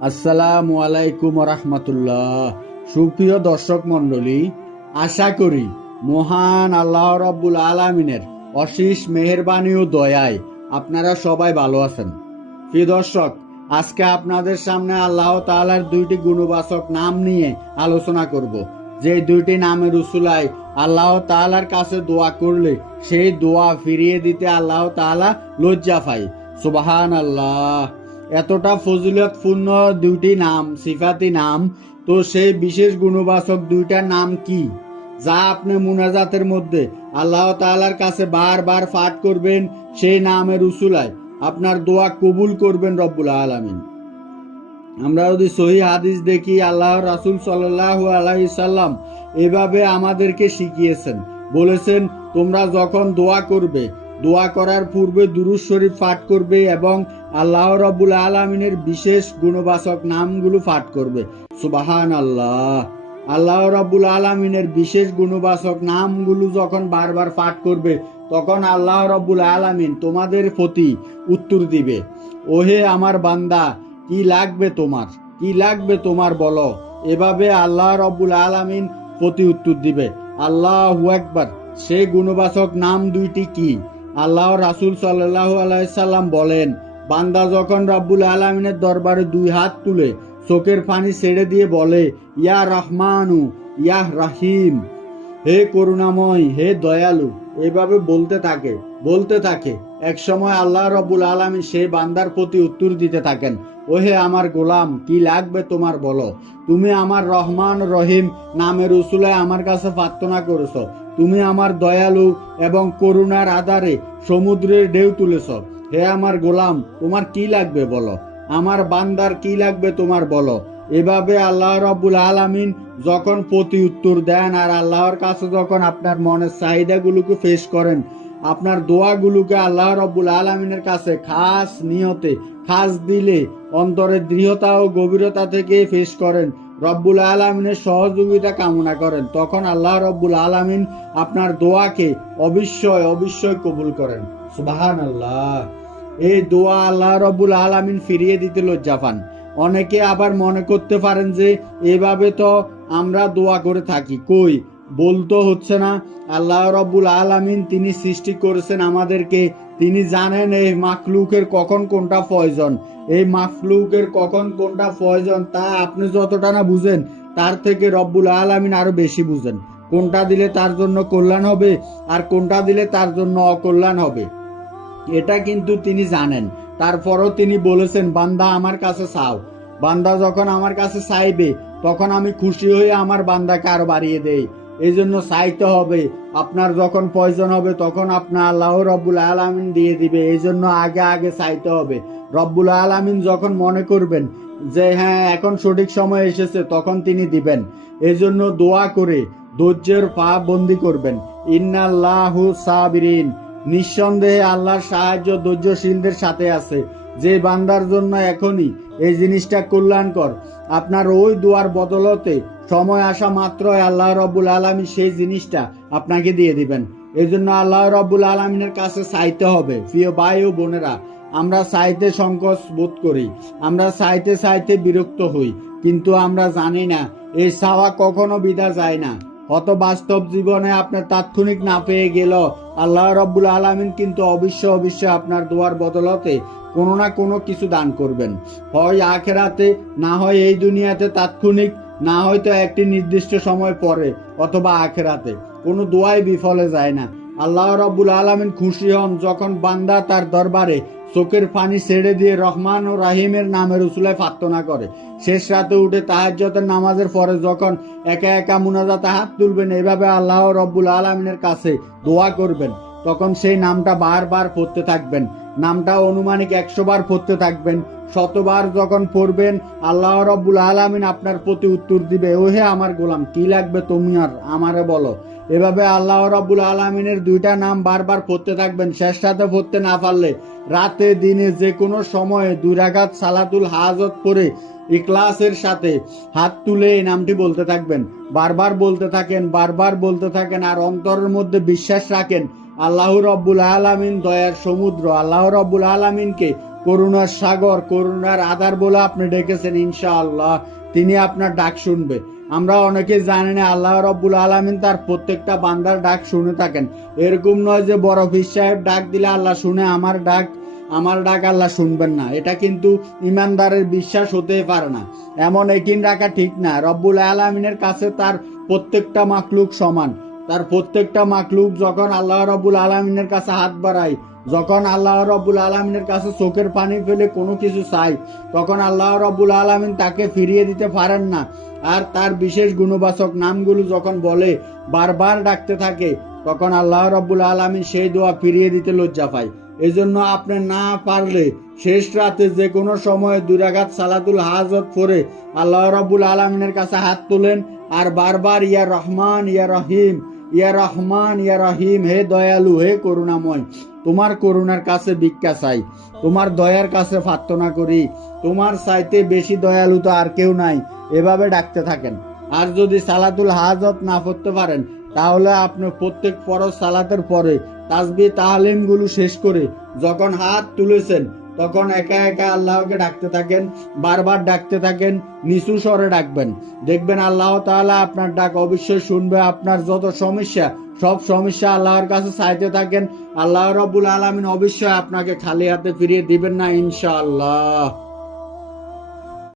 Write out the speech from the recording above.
আসসালামু আলাইকুম রহমতুল্লাহ। সুপ্রিয় দর্শক মণ্ডলী, আশা করি মহান আল্লাহ রাব্বুল আলামিনের অশেষ মেহেরবানি ও দয়ায় আপনারা সবাই ভালো আছেন। প্রিয় দর্শক, আজকে আপনাদের সামনে আল্লাহ তাআলার দুইটি গুণবাচক নাম নিয়ে আলোচনা করব। যে দুইটি নামের উসিলায় আল্লাহ তাআলার কাছে দোয়া করলে সেই দোয়া ফিরিয়ে দিতে আল্লাহ তাআলা লজ্জা পায়। সুবহানাল্লাহ। এতটা ফজিলতপূর্ণ দুইটি নাম, সিফাতি নাম, তো সেই বিশেষ গুণবাচক দুইটা নাম কি, যা আপনি মুনাজাতের মধ্যে আল্লাহ তাআলার কাছে বারবার পাঠ করবেন, সেই নামের উসিলায় আপনার দোয়া কবুল করবেন রব্বুল আলামিন। আমরা যদি সহিহ হাদিস দেখি, আল্লাহর রাসূল সাল্লাল্লাহু আলাইহি সাল্লাম এভাবে আমাদেরকে শিখিয়েছেন, বলেছেন, তোমরা যখন দোয়া করবে, দোয়া করার পূর্বে দুরূদ শরীফ পাঠ করবে এবং আল্লাহ রাব্বুল আলামিনের বিশেষ গুণবাচক নামগুলো পাঠ করবে। সুবহানাল্লাহ। আল্লাহ রাব্বুল আলামিনের বিশেষ গুণবাচক নামগুলো যখন বারবার পাঠ করবে, তখন আল্লাহ রাব্বুল আলামিন তোমাদের প্রতি উত্তর দিবে, ওহে আমার বান্দা, কি লাগবে তোমার, কি লাগবে তোমার বলো। এভাবে আল্লাহ রাব্বুল আলামিন প্রতি উত্তর দিবে। আল্লাহু আকবার। সেই গুণবাচক নাম দুইটি কি? আল্লাহ রাসূল সাল্লাল্লাহু আলাইহি সাল্লাম বলেন, বান্দা যখন রব্বুল আলামিনের দরবারে দুই হাত তুলে চোখের পানি ছেড়ে দিয়ে বলে, ইয়া রহমানু ইয়া রহিম, হে করুণাময়, হে দয়ালু, এভাবে বলতে থাকে, এক সময় আল্লাহ রাব্বুল আলামিন সেই বান্দার প্রতি উত্তর দিতে থাকেন, ওহে আমার গোলাম, কি লাগবে তোমার বলো। তুমি আমার রহমান রহিম নামের উসিলায় আমার কাছে প্রার্থনা করেছো, তুমি আমার দয়ালু এবং করুণার আধারে সমুদ্রের ঢেউ তুলেছ। হে আমার গোলাম, তোমার কি লাগবে বলো, আমার বান্দার কি লাগবে তোমার বলো। এভাবে আল্লাহ রাব্বুল আলামিন যখন প্রতি উত্তর দেন আর আল্লাহর কাছে যখন আপনার মনের চাহিদাগুলোকে পেশ করেন, আপনার দোয়াগুলোকে আল্লাহ রাব্বুল আলামিনের কাছে খাস নিয়তে, খাস দিলে, অন্তরের দৃঢ়তা ও গভীরতা থেকে পেশ করেন, রব্বুল আলামিনের সহযোগিতা কামনা করেন, তখন আল্লাহ রব্বুল আলামিন আপনার দোয়াকে অবশ্যই কবুল করেন। সুবহানাল্লাহ। এই দোয়া আল্লাহ রব্বুল আলামিন ফিরিয়ে দিতে লজ্জা পান। অনেকে আবার মনে করতে পারেন যে এভাবে তো আমরা দোয়া করে থাকি, কই বলতো হচ্ছে না। আল্লাহ রব্বুল আলামিন তিনি সৃষ্টি করেছেন আমাদেরকে, তিনি জানেন এই মাখলুকের কখন কোনটা প্রয়োজন, এই মাখলুকের কখন কোনটা প্রয়োজন তা আপনি যতটা না বুঝেন, তার থেকে রব্বুল আলামিন আরো বেশি বুঝেন। কোনটা দিলে তার জন্য কল্যাণ হবে আর কোনটা দিলে তার জন্য অকল্যাণ হবে, এটা কিন্তু তিনি জানেন। তারপরও তিনি বলেছেন, বান্দা আমার কাছে চাও। বান্দা যখন আমার কাছে চাইবে, তখন আমি খুশি হয়ে আমার বান্দাকে আরো বাড়িয়ে দেই। এই জন্য চাইতে হবে। আপনার যখন প্রয়োজন হবে তখন আপনার আল্লাহ রব্বুল আলামিন দিয়ে দিবে। এই জন্য আগে চাইতে হবে। রব্বুল আলামিন যখন মনে করবেন যে হ্যাঁ এখন সঠিক সময় এসেছে, তখন তিনি দিবেন। এই জন্য দোয়া করে ধৈর্যের পা বন্দি করবেন। ইন্নাল্লাহু সাবিরিন, নিঃসন্দেহে আল্লাহর সাহায্য ধৈর্যশীলদের সাথে আছে। যে বান্দার জন্য এখনই এই জিনিসটা কল্যাণকর, আপনার ওই দোয়ার বদলতে সময় আসা মাত্রই আল্লাহ রব্বুল আলামিন সেই জিনিসটা আপনাকে দিয়ে দিবেন। এই জন্য আল্লাহ রব্বুল আলামিনের কাছে চাইতে হবে। প্রিয় ভাই ও বোনেরা, আমরা চাইতে সংকোচ বোধ করি, আমরা চাইতে বিরক্ত হই, কিন্তু আমরা জানি না এই চাওয়া কখনো বিদা যায় না। কত বাস্তব জীবনে আপনার তাৎক্ষণিক না পেয়ে গেল, আল্লাহ রব্বুল আলামিন কিন্তু অবশ্যই আপনার দোয়ার বদলতে কোনো না কোনো কিছু দান করবেন। হয় আখিরাতে, না হয় এই দুনিয়াতে তাৎক্ষণিক, না হয়তো একটি নির্দিষ্ট সময় পরে, অথবা আখিরাতে। কোনো দোয়াই বিফলে যায় না। আল্লাহ রব্বুল আলামিন খুশি হন যখন বান্দা তার দরবারে চোখের পানি ছেড়ে দিয়ে রহমান ও রাহিমের নামের উসিলায় প্রার্থনা করে। শেষ রাতে উঠে তাহাজ্জুদের নামাজের পরে যখন একা মুনাজাতে হাত তুলবেন, এভাবে আল্লাহ রব্বুল আলামিনের কাছে দোয়া করবেন, তখন সেই নামটা বারবার পড়তে থাকবেন। নামটা অনুমানিক 100 বার পড়তে থাকবেন। 100 বার যখন পড়বেন, আল্লাহ রব্বুল আলামিন আপনার প্রতি উত্তর দিবে, ওহে আমার গোলাম, কি লাগবে তুমি আর আমারে বলো। এভাবে আল্লাহ রব্বুল আলামিনের দুইটা নাম বারবার পড়তে থাকবেন। শেষ রাতে পড়তে না পারলে রাতে দিনে যে কোনো সময়ে 2 রাকাত সালাতুল হাজত পড়ে ইখলাসের সাথে হাত তুলে এই নামটি বলতে থাকবেন। বারবার বলতে থাকেন আর অন্তরের মধ্যে বিশ্বাস রাখেন আল্লাহ রব্বুল আলামিন দয়ার সমুদ্র। আল্লাহ রব্বুল আলামিনকে করুণার সাগর, করুণার আধার বলে আপনি ডেকেছেন, ইনশাআল্লাহ তিনি আপনার ডাক শুনবে। আমরা অনেকে জানি না আল্লাহ রাব্বুল আলামিন তার প্রত্যেকটা বান্দার ডাক শুনে থাকেন। এরকম নয় যে বড় পীর সাহেব ডাক দিলে আল্লাহ শুনে, আমার ডাক আল্লাহ শুনবেন না, এটা কিন্তু ইমানদারের বিশ্বাস হতেই পারে না। এমন একিন রাখা ঠিক না। রব্বুল আলামিনের কাছে তার প্রত্যেকটা মাখলুক সমান। তার প্রত্যেকটা মাখলুক যখন আল্লাহ রাব্বুল আলামিনের কাছে হাত বাড়ায়, যখন আল্লাহ রাব্বুল আলামিনের কাছে চোখের পানি ফেলে কোনো কিছু চাই, তখন আল্লাহ রাব্বুল আলামিন তাকে ফিরিয়ে দিতে পারেন না। আর তার বিশেষ গুণবাচক নামগুলো যখন বলে, বারবার ডাকতে থাকে, তখন আল্লাহ রাব্বুল আলামিন সেই দোয়া ফিরিয়ে দিতে লজ্জা পায়। এই জন্য আপনি না পারলে শেষ রাতে যে কোনো সময় 2 রাকাত সালাতুল হাজত পড়ে আল্লাহ রাব্বুল আলামিনের কাছে হাত তোলেন আর বারবার ইয়া রহমান ইয়া রহিম, ইয়া রহমান ইয়া রহিম, হে দয়ালু, হে করুণাময়, তোমার করুণার কাছে ভিক্ষা চাই, তোমার দয়ার কাছে প্রার্থনা করি, তোমার চাইতে বেশি দয়ালু তো আর কেউ নাই, এভাবে ডাকতে থাকেন। আর যদি সালাতুল হাজত না পড়তে পারেন, তাহলে আপনি প্রত্যেক ফরজ সালাতের পরে তাসবিহ তাহলিম গুলো শেষ করে যখন হাত তুলেছেন, তখন একা একা আল্লাহকে ডাকতে থাকেন, বারবার ডাকতে থাকেন, নিচু স্বরে ডাকবেন। দেখবেন আল্লাহ তাআলা আপনার ডাক অবশ্যই শুনবে। আপনার যত সমস্যা, সব সমস্যা আল্লাহর কাছে চাইতে থাকেন, আল্লাহ রাব্বুল আলামিন অবশ্যই আপনাকে খালি হাতে ফিরিয়ে দিবেন না, ইনশাআল্লাহ।